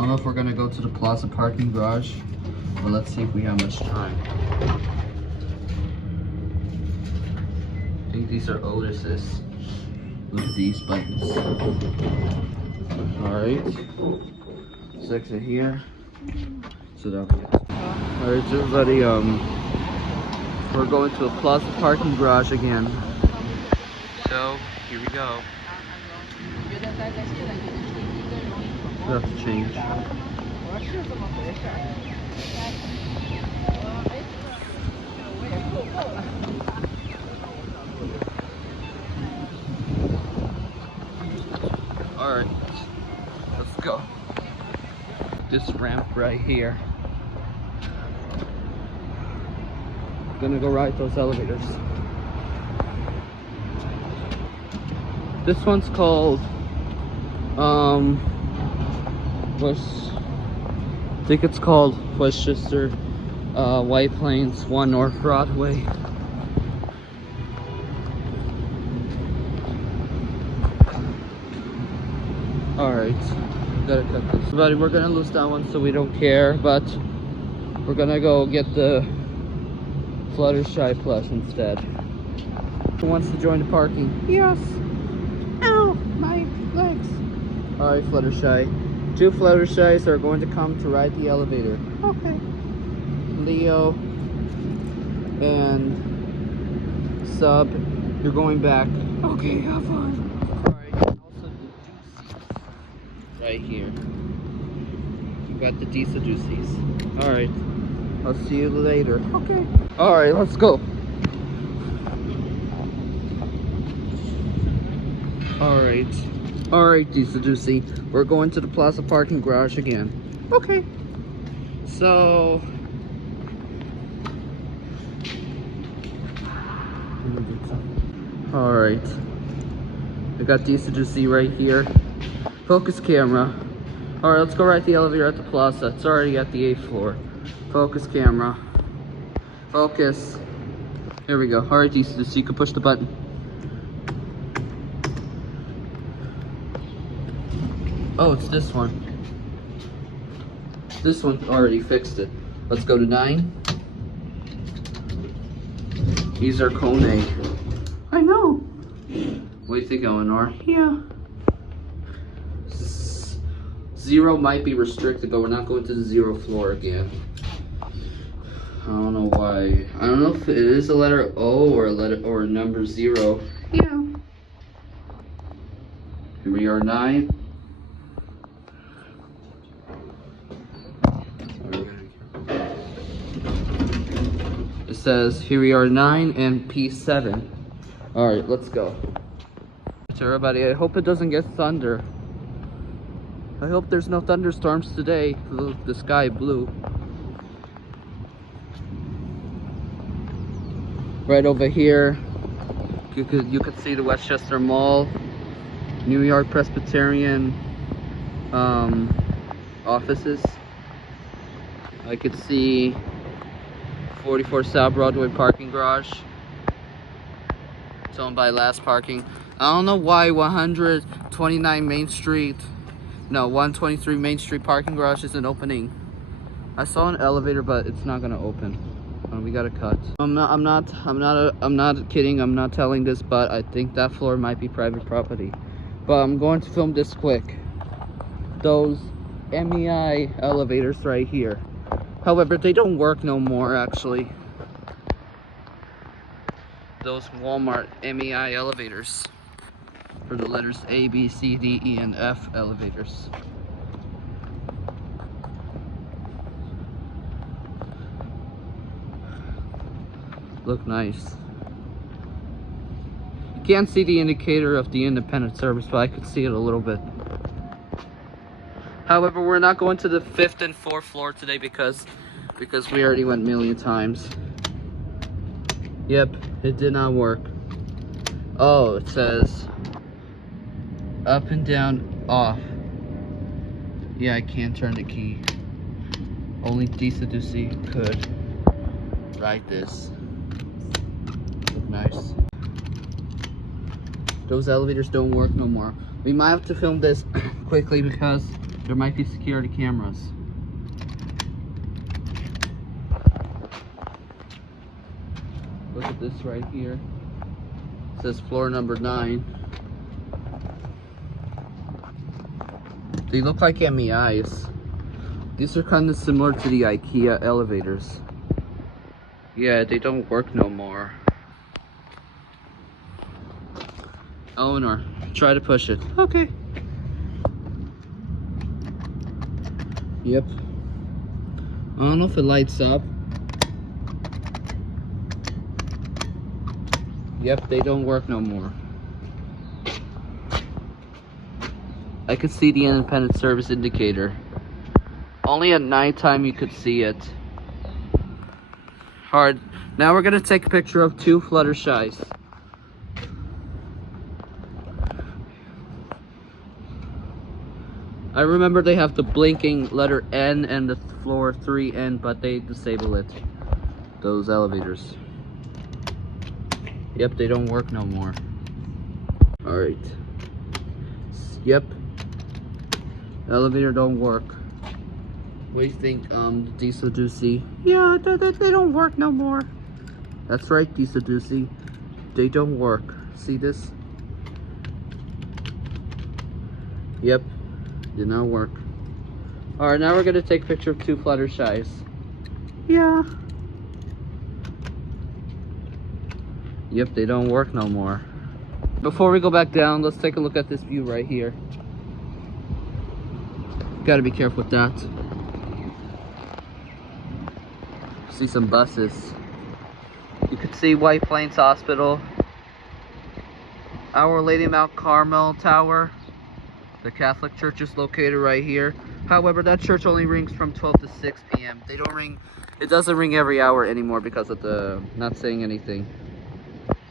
don't know if we're gonna go to the plaza parking garage, but let's see if we have much time. I think these are Otis's. Look at these buttons. Alright. Let's exit here. So that'll be it. Alright, everybody, we're going to a plaza parking garage again. So, here we go. We have to change. Alright, let's go. This ramp right here. Gonna go ride those elevators. This one's called I think it's called Westchester White Plains 1 North Broadway. Alright, gotta cut this. Everybody, we're gonna lose that one, so we don't care, but we're gonna go get the Fluttershy Plush instead. Who wants to join the parking? Yes! Ow! My legs! Alright, Fluttershy. 2 Fluttershies are going to come to ride the elevator. Okay. Leo and Sub, you're going back. Okay, have fun. Alright, also the Deuces. Right here. You got the Deuces. Alright. I'll see you later. Okay. Alright, let's go. Alright. Alright, Deuce. We're going to the plaza parking garage again. Okay. So... Alright. I got Deuce right here. Focus camera. Alright, let's go ride the elevator at the plaza. It's already at the 8th floor. Focus camera. Focus. There we go. Alright, Deuce, you can push the button. Oh, it's this one. This one already fixed it. Let's go to 9. These are Kone. I know. What do you think, Elinor? Yeah. 0 might be restricted, but we're not going to the 0 floor again. I don't know why. I don't know if it is a letter O or a number 0. Yeah. Here we are, 9. It says here we are 9 and P7. Alright, let's go. Everybody, I hope it doesn't get thunder. I hope there's no thunderstorms today. The sky blue. Right over here, you could see the Westchester Mall, New York Presbyterian offices. I could see 44 South Broadway parking garage. It's owned by Last Parking. I don't know why 129 Main Street, no, 123 Main Street parking garage isn't opening. I saw an elevator, but it's not gonna open. We gotta cut. I'm not kidding. I'm not telling this, but I think that floor might be private property. But I'm going to film this quick. Those MEI elevators right here. However, they don't work no more, actually. Those Walmart MEI elevators. For the letters A, B, C, D, E, and F elevators. Look nice. You can't see the indicator of the independent service, but I could see it a little bit. However, we're not going to the 5th and 4th floor today because we already went a million times. Yep, it did not work. Oh, it says up and down off. Yeah, I can't turn the key. Only Deuce could ride this. Look nice. Those elevators don't work no more. We might have to film this quickly because There might be security cameras. Look at this right here. It says floor number 9. They look like MEIs. These are kind of similar to the IKEA elevators. Yeah, they don't work no more. Elinor, try to push it. Okay. Yep. I don't know if it lights up. Yep, they don't work no more. I could see the independent service indicator. Only at nighttime you could see it. Hard. Now we're gonna take a picture of 2 Fluttershys. I remember they have the blinking letter N and the floor 3N, but they disable it. Those elevators. Yep, they don't work no more. Alright. Yep. Elevator don't work. What do you think, Diesel Doocy? Yeah, they don't work no more. That's right, Diesel Doocy. They don't work. See this? Yep. Did not work. Alright, now we're gonna take a picture of 2 Fluttershys. Yeah. Yep, they don't work no more. Before we go back down, let's take a look at this view right here. Gotta be careful with that. See some buses. You can see White Plains Hospital. Our Lady Mount Carmel Tower. The Catholic Church is located right here. However, that church only rings from 12 to 6 p.m. They don't ring, it doesn't ring every hour anymore because of the not saying anything.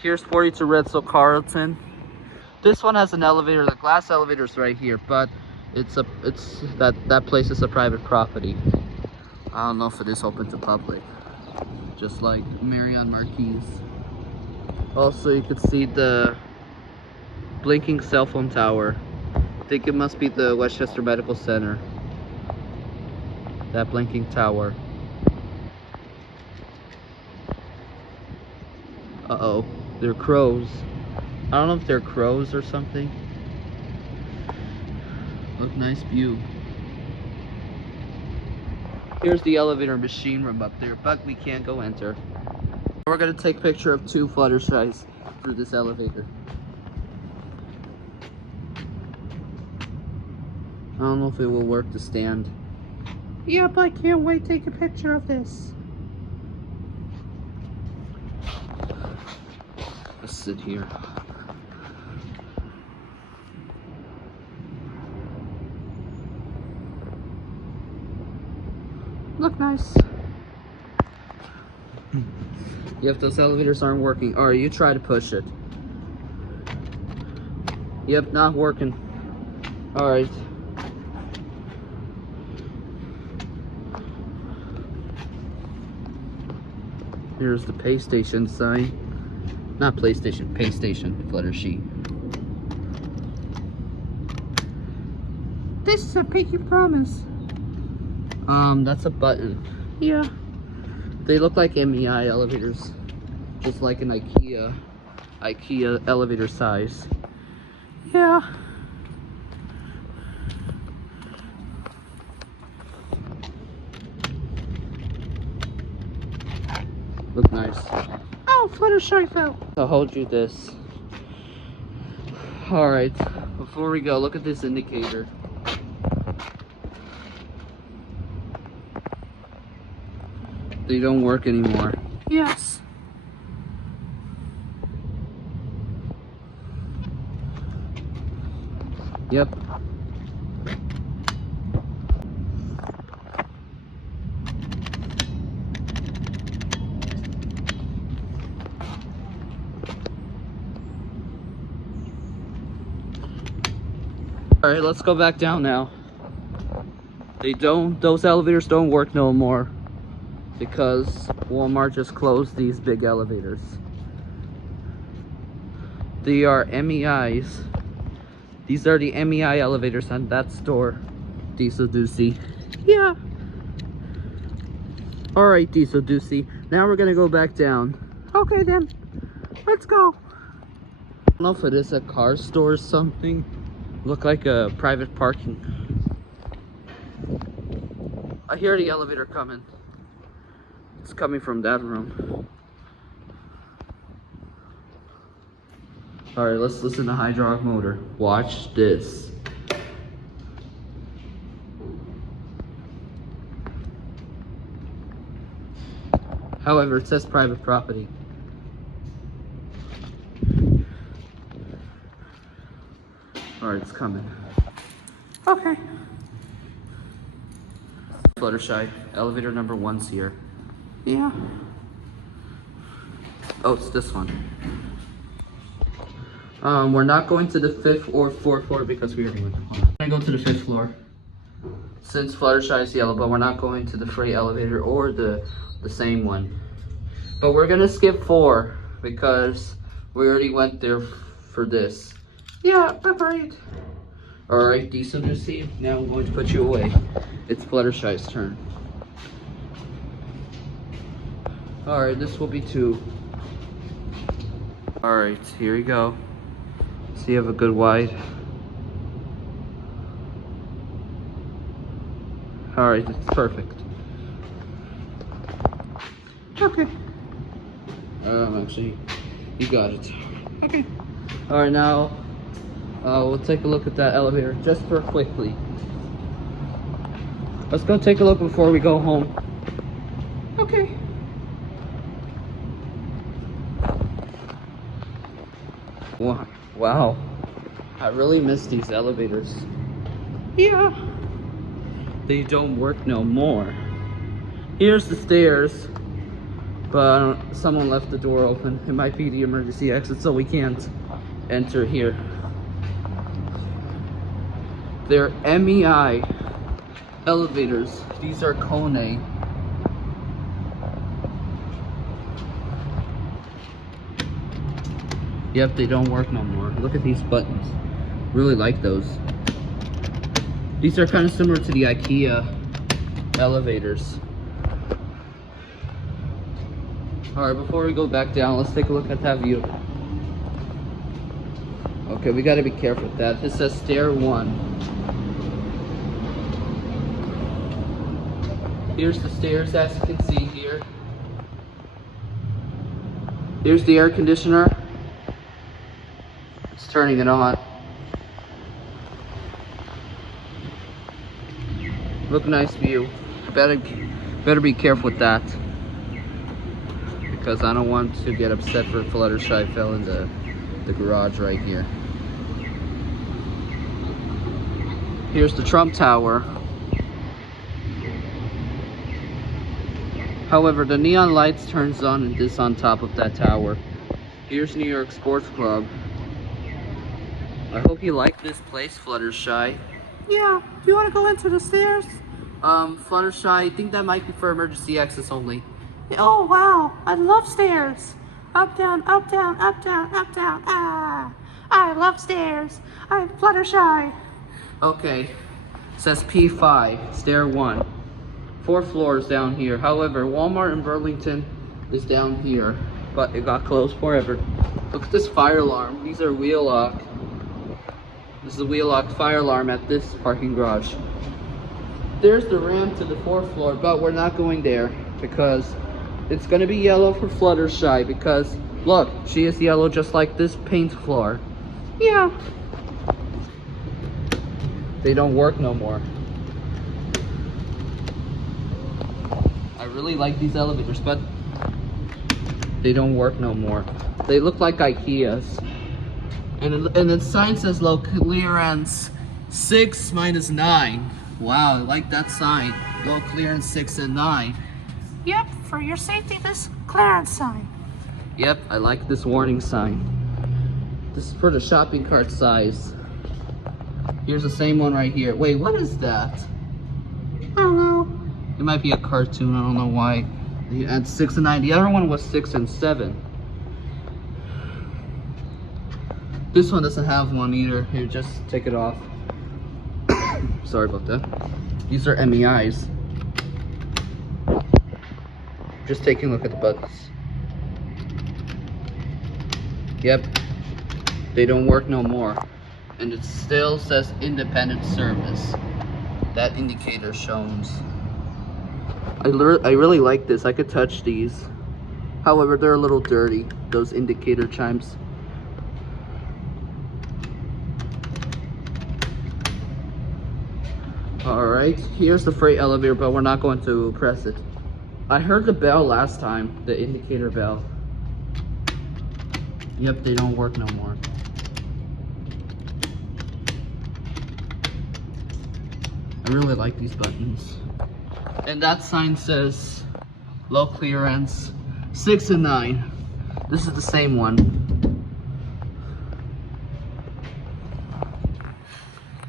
Here's 42 Redstone Carlton. This one has an elevator. The glass elevator is right here, but that place is a private property. I don't know if it is open to public. Just like Marion Marquis. Also, you can see the blinking cell phone tower. I think it must be the Westchester Medical Center. That blinking tower. Uh-oh, they're crows. I don't know if they're crows or something. Look, nice view. Here's the elevator machine room up there, but we can't go enter. We're gonna take a picture of 2 Fluttershys through this elevator. I don't know if it will work to stand. Yep, I can't wait to take a picture of this. Let's sit here. Look nice. Yep, those elevators aren't working. Alright, you try to push it. Yep, not working. Alright. Here's the pay station sign. Not PlayStation, pay station, Fluttershy. This is a pinky promise. That's a button. Yeah. They look like MEI elevators. Just like an IKEA elevator size. Yeah. Look nice. Oh, Fluttershy fell. I'll hold you this. Alright, before we go, look at this indicator. They don't work anymore. Yes. Yep. Alright, let's go back down now. Those elevators don't work no more because Walmart just closed these big elevators. They are MEIs. These are the MEI elevators on that store. Diesel Doocy. Yeah. Alright, Diesel Doocy. Now we're gonna go back down. Okay then. Let's go. I don't know if it is a car store or something. Look like a private parking. I hear the elevator coming. It's coming from that room. Alright, let's listen to hydraulic motor. Watch this. However, it says private property. Alright, it's coming. Okay. Fluttershy, elevator number 1's here. Yeah. Oh, it's this one. We're not going to the 5th or 4th floor because we already went. We're gonna go to the 5th floor. Since Fluttershy is yellow, but we're not going to the freight elevator or the same one. But we're gonna skip 4 because we already went there for this. Yeah, great. Alright, Diesel Doocy, now I'm going to put you away. It's Fluttershy's turn. Alright, this will be 2. Alright, here we go. So you have a good wide. Alright, it's perfect. Okay. Actually, you got it. Okay. Alright, now we'll take a look at that elevator just for quickly. Let's go take a look before we go home. Okay. Wow. I really miss these elevators. Yeah. They don't work no more. Here's the stairs. But someone left the door open. It might be the emergency exit, so we can't enter here. They're MEI elevators. These are Kone. Yep, they don't work no more. Look at these buttons. Really like those. These are kind of similar to the IKEA elevators. Alright, before we go back down, let's take a look at that view. Okay, we gotta be careful with that. This says stair 1. Here's the stairs, as you can see here. Here's the air conditioner. It's turning it on. Look, nice view. Better be careful with that, because I don't want to get upset for Fluttershy fell in the garage right here. Here's the Trump Tower. However, the neon lights turns on and this on top of that tower. Here's New York Sports Club. I hope you like this place, Fluttershy. Yeah, do you want to go into the stairs? Fluttershy, I think that might be for emergency access only. Oh wow, I love stairs. Up, down, up, down, up, down, up, down. Ah, I love stairs. I'm Fluttershy. Okay, it says P5, stair 1. 4 floors down here. However, Walmart in Burlington is down here, but it got closed forever. Look at this fire alarm. These are wheel lock. This is a wheel lock fire alarm at this parking garage. There's the ramp to the 4th floor, but we're not going there because it's gonna be yellow for Fluttershy, because look, she is yellow just like this paint floor. Yeah. They don't work no more. I really like these elevators, but they don't work no more. They look like IKEA's. And the sign says low clearance 6 minus 9. Wow, I like that sign. Low clearance 6 and 9. Yep, for your safety, this clearance sign. Yep, I like this warning sign. This is for the shopping cart size. Here's the same one right here. Wait, what is that? I don't know. It might be a cartoon, I don't know why. At 6 and 9. The other one was 6 and 7. This one doesn't have one either. Here, just take it off. sorry about that. These are MEIs. Just taking a look at the buttons. Yep, they don't work no more. And it still says independent service. That indicator shows. I really like this. I could touch these. However, they're a little dirty, those indicator chimes. Alright, here's the freight elevator, but we're not going to press it. I heard the bell last time, the indicator bell. Yep, they don't work no more. I really like these buttons. And that sign says low clearance 6 and 9. This is the same one.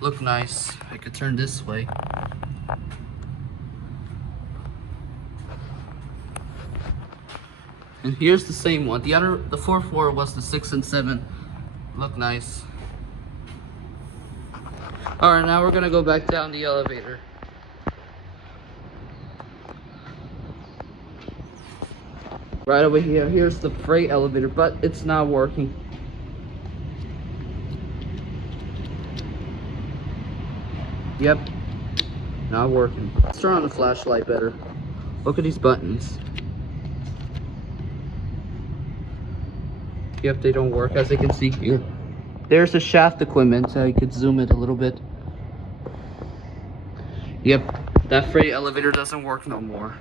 Look nice. I could turn this way. And here's the same one. The fourth floor was the 6 and 7. Look nice. Alright, now we're gonna go back down the elevator. Right over here, here's the freight elevator, but it's not working. Yep, not working. Let's turn on the flashlight better. Look at these buttons. Yep, they don't work, as you can see here. There's the shaft equipment, so you could zoom it a little bit. Yep, that freight elevator doesn't work no more.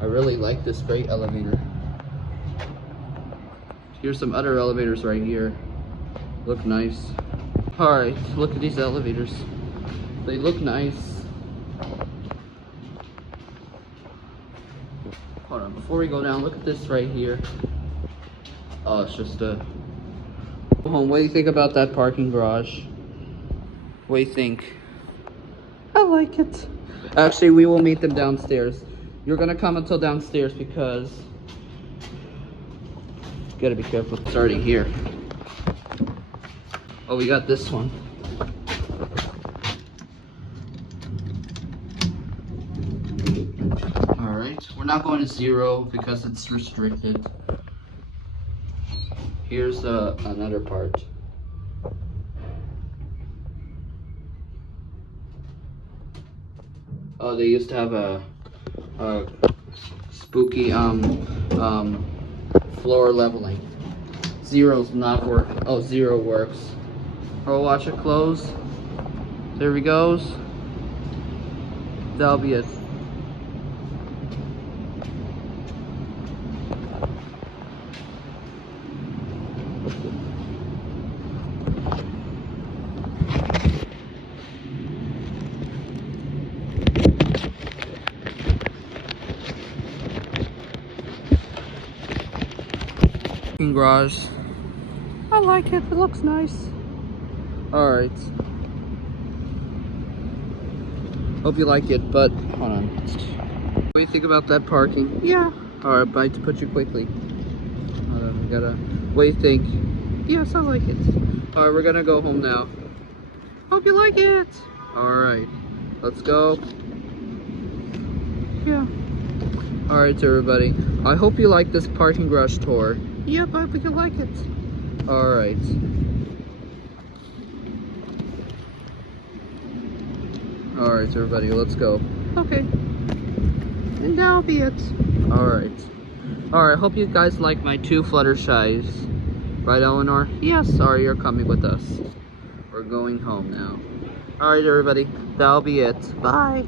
I really like this freight elevator. Here's some other elevators right here. Look nice. Alright, look at these elevators. They look nice. Hold on, before we go down, look at this right here. Oh, it's just a... What do you think about that parking garage? What do you think? I like it. Actually, we will meet them downstairs. You're gonna come until downstairs because... Gotta be careful. It's already here. Oh, we got this one. Alright, we're not going to 0 because it's restricted. Here's another part. Oh, they used to have a spooky floor leveling. 0's not working. Oh, 0 works. Oh, watch it close. There he goes. That'll be it. Garage. I like it. It looks nice. Alright. Hope you like it, but hold on. What do you think about that parking? Yeah. Alright, bye to put you quickly. Hold on, we gotta. What do you think? Yes, I like it. Alright, we're gonna go home now. Hope you like it. Alright. Let's go. Yeah. Alright, everybody. I hope you like this parking garage tour. Yep, I hope you like it. Alright. Alright, everybody, let's go. Okay. And that'll be it. Alright. Alright, hope you guys like my 2 Fluttershys. Right, Elinor? Yes. Sorry, you're coming with us. We're going home now. Alright, everybody, that'll be it. Bye.